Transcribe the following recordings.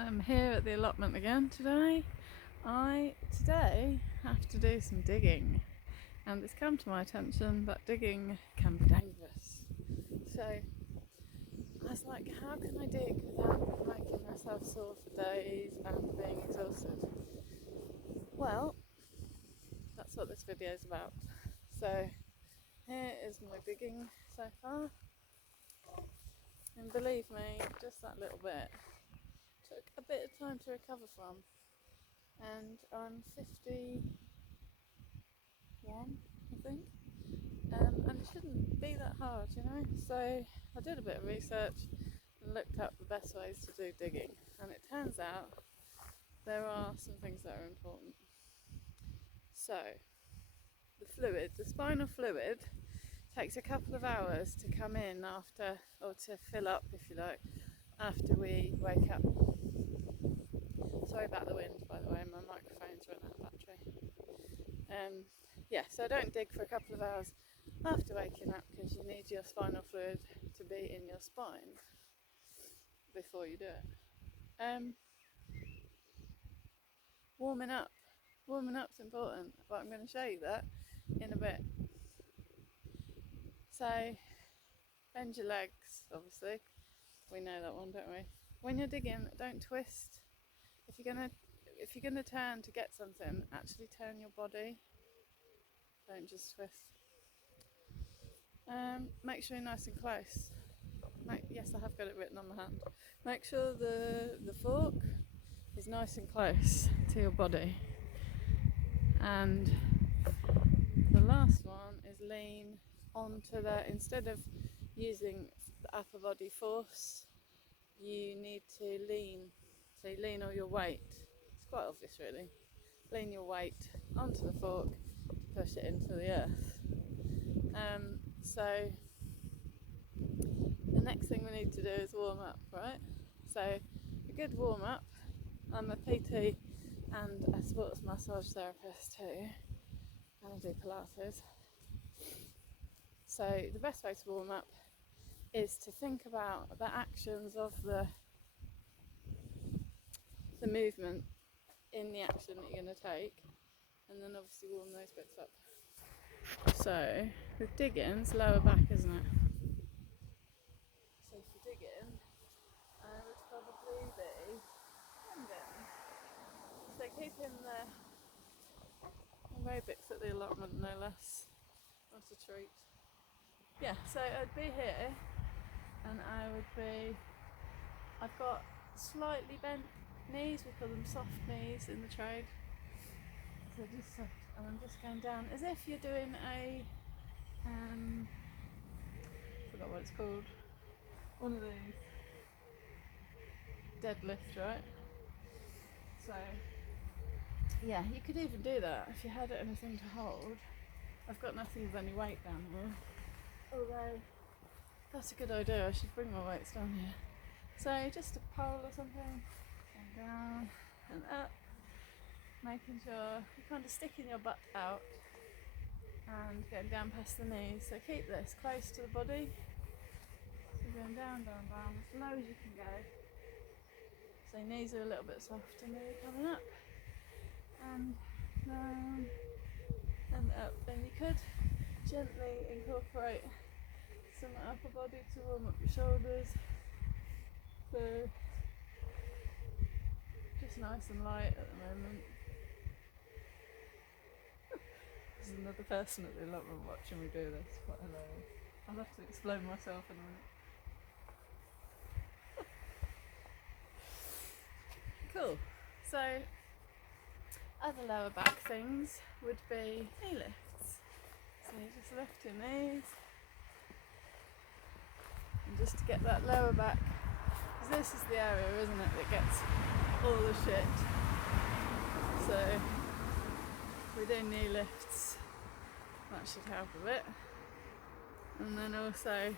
I'm here at the allotment again today. I today have to do some digging, and it's come to my attention that digging can be dangerous. So I was like, how can I dig without making myself sore for days and being exhausted? Well, that's what this video is about. So here is my digging so far, and believe me, just that little bit took a bit of time to recover from. And I'm 51, I think, and it shouldn't be that hard, you know. So I did a bit of research and looked up the best ways to do digging, and it turns out there are some things that are important. So the spinal fluid takes a couple of hours to come in after, or to fill up if you like, after we wake up. Sorry about the wind, by the way, my microphone's run out of battery. So don't dig for a couple of hours after waking up, because you need your spinal fluid to be in your spine before you do it. Warming up's important, but I'm going to show you that in a bit. So bend your legs, obviously, we know that one, don't we? When you're digging, don't twist. If you're gonna turn to get something, actually turn your body. Don't just twist. Make sure you're nice and close. Yes, I have got it written on the hand. Make sure the fork is nice and close to your body. And the last one is lean onto instead of using the upper body force, you need to lean. So you lean all your weight. It's quite obvious, really. Lean your weight onto the fork to push it into the earth. So the next thing we need to do is warm up, right? So a good warm up. I'm a PT and a sports massage therapist too, and I do Pilates. So the best way to warm up is to think about the actions of the movement in the action that you're going to take, and then obviously warm those bits up. So with digging's lower back, isn't it? So for digging, I would probably be bending. So keeping the aerobics at the allotment, no less. What a treat. Yeah, so I'd be here, and I've got slightly bent knees, we call them soft knees in the trade. So just soft, and I'm just going down as if you're doing a, forgot what it's called, one of these deadlift, right? So yeah, you could even do that if you had anything to hold. I've got nothing of any weight down here, although that's a good idea, I should bring my weights down here. So just a pole or something, and down and up, making sure you're kind of sticking your butt out and getting down past the knees. So keep this close to the body. So going down, down, down, as low as you can go. So knees are a little bit soft, and then you're coming up and down and up. Then you could gently incorporate some upper body to warm up your shoulders. So just nice and light at the moment. There's another person at the allotment watching me do this, quite hilarious. I'll have to explain myself in a minute. Cool. So other lower back things would be knee lifts. So you just lift your knees, and just to get that lower back, because this is the area, isn't it, that gets all the shit. So we do knee lifts, that should help a bit. And then also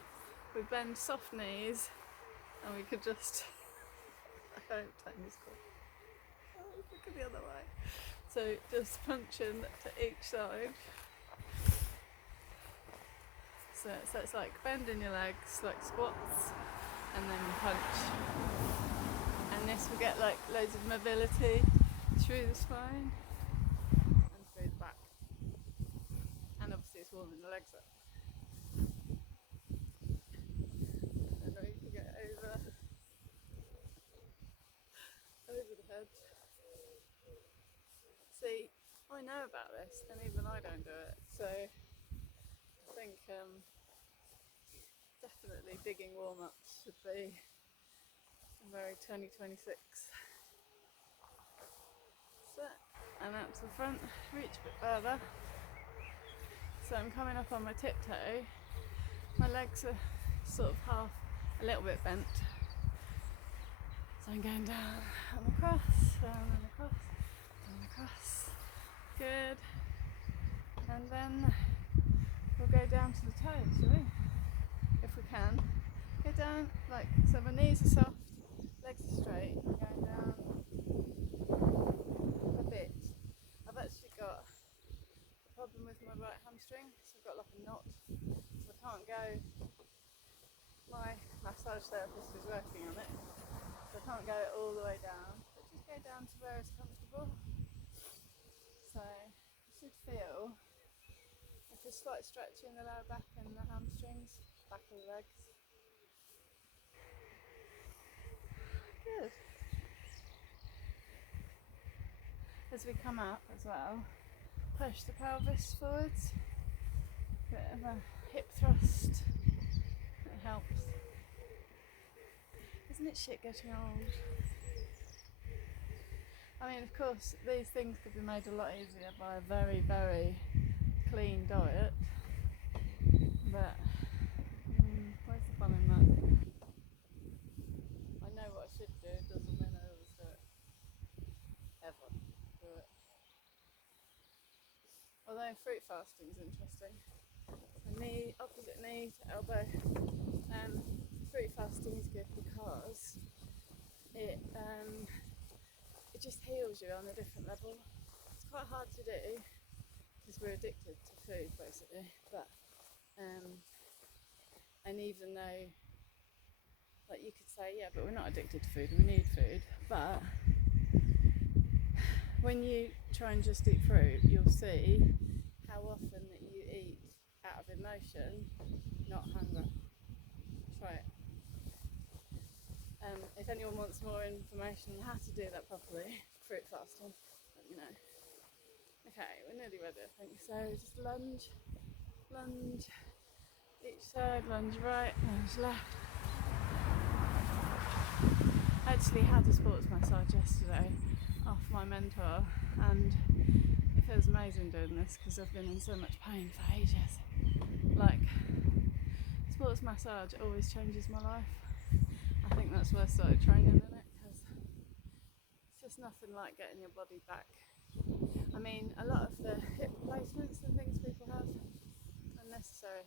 we bend soft knees, and we could just I hope Tanya's cool. Oh, look at the other way. So just punch in to each side. So it's like bending your legs like squats, and then you punch. And And this will get like loads of mobility through the spine and through the back. And obviously it's warming the legs up. And then you can get over the head. See, I know about this and even I don't do it. So I think definitely digging warm-ups should be very 2026. So, and out to the front, reach a bit further. So I'm coming up on my tiptoe. My legs are sort of a little bit bent. So I'm going down and across, down and across, and across. Good. And then we'll go down to the toes, shall we? If we can. Go down, like, so my knees are soft, legs are straight, I'm going down a bit. I've actually got a problem with my right hamstring, so I've got like a knot, so I can't go. My massage therapist is working on it, so I can't go all the way down, but just go down to where it's comfortable. So you should feel like a slight stretch in the lower back and the hamstrings, back of the legs. Good. As we come up as well, push the pelvis forwards, bit of a hip thrust, it helps. Isn't it shit getting old? I mean, of course, these things could be made a lot easier by a very, very clean diet, but where's the fun in that? I know what I should do, it doesn't mean I always do it. Ever do it. Although fruit fasting is interesting. So knee, opposite knee to elbow. Fruit fasting is good because it just heals you on a different level. It's quite hard to do because we're addicted to food basically, but and even though, like, you could say, yeah, but we're not addicted to food, we need food, but when you try and just eat fruit, you'll see how often that you eat out of emotion, not hunger. Try it. If anyone wants more information on how to do that properly, fruit fasting, let me know. Okay, we're nearly ready, I think. So just lunge, each side, lunge right, lunge left. I actually had a sports massage yesterday off my mentor, and it feels amazing doing this because I've been in so much pain for ages. Like, sports massage always changes my life. I think that's why I started training in it, because it's just nothing like getting your body back. I mean, a lot of the hip replacements and things people have are necessary.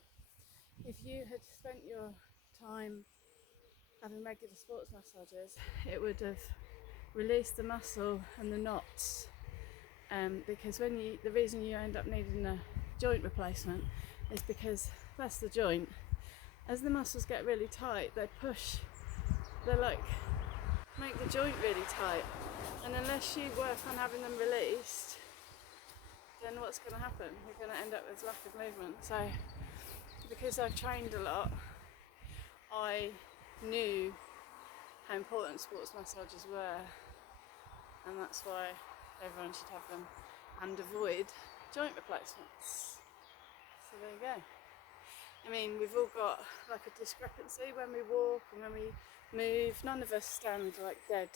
If you had spent your time having regular sports massages, it would have released the muscle and the knots. Because the reason you end up needing a joint replacement is because that's the joint. As the muscles get really tight, they make the joint really tight, and unless you work on having them released, then what's going to happen? You're going to end up with lack of movement. So because I've trained a lot, I knew how important sports massages were, and that's why everyone should have them and avoid joint replacements. So there you go. I mean, we've all got like a discrepancy when we walk and when we move. None of us stand like dead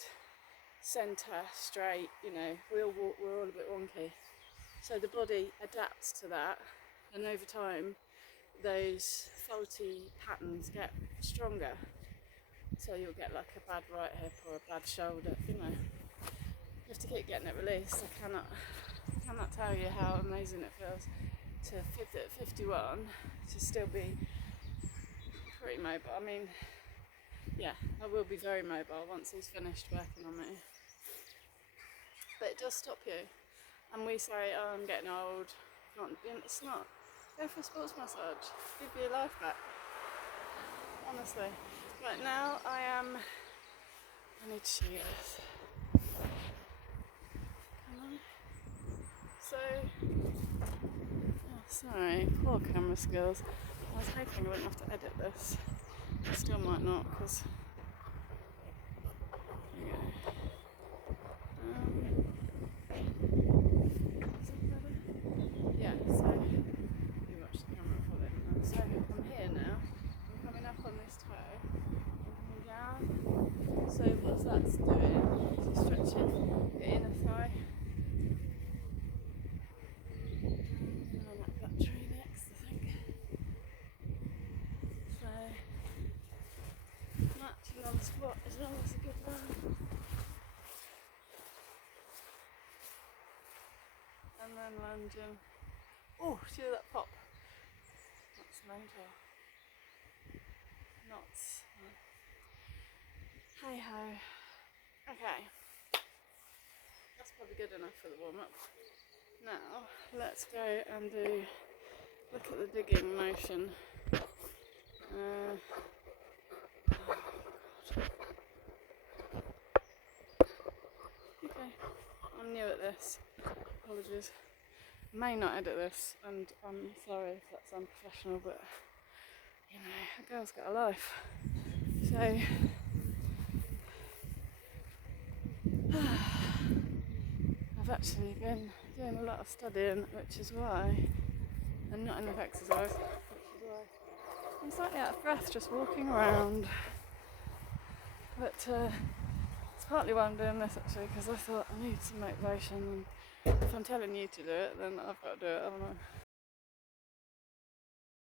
centre straight, you know, we all walk, we're all a bit wonky. So the body adapts to that, and over time those faulty patterns get stronger. So you'll get like a bad right hip or a bad shoulder, you know. You have to keep getting it released. I cannot tell you how amazing it feels to at 51 to still be pretty mobile. I mean, yeah, I will be very mobile once he's finished working on me. But it does stop you. And we say, oh, I'm getting old. It's not. Go for a sports massage. Give your life back. Honestly. Right now I am I need to show you this. Come on. So, oh, sorry, poor camera skills. I was hoping I wouldn't have to edit this. I still might not, because there you go. Is that better? Yeah, so you watch the camera for it now. So I'm here now. I'm coming up on this toe. I'm coming down. So what that's doing is it's stretching the inner thigh. And I'm at that tree next, I think. So matching on the spot is always a good one. And then lunging. Oh, see that pop? That's mental. Knots. Hey ho. Okay. That's probably good enough for the warm up. Now, let's go and look at the digging motion. Oh God. Okay, I'm new at this. Apologies. May not edit this, and I'm sorry if that's unprofessional, but you know, a girl's got a life. So, I've actually been doing a lot of studying, which is why, and not enough exercise, which is why I'm slightly out of breath just walking around. But it's partly why I'm doing this actually, because I thought I need some motivation, and if I'm telling you to do it, then I've got to do it, haven't I?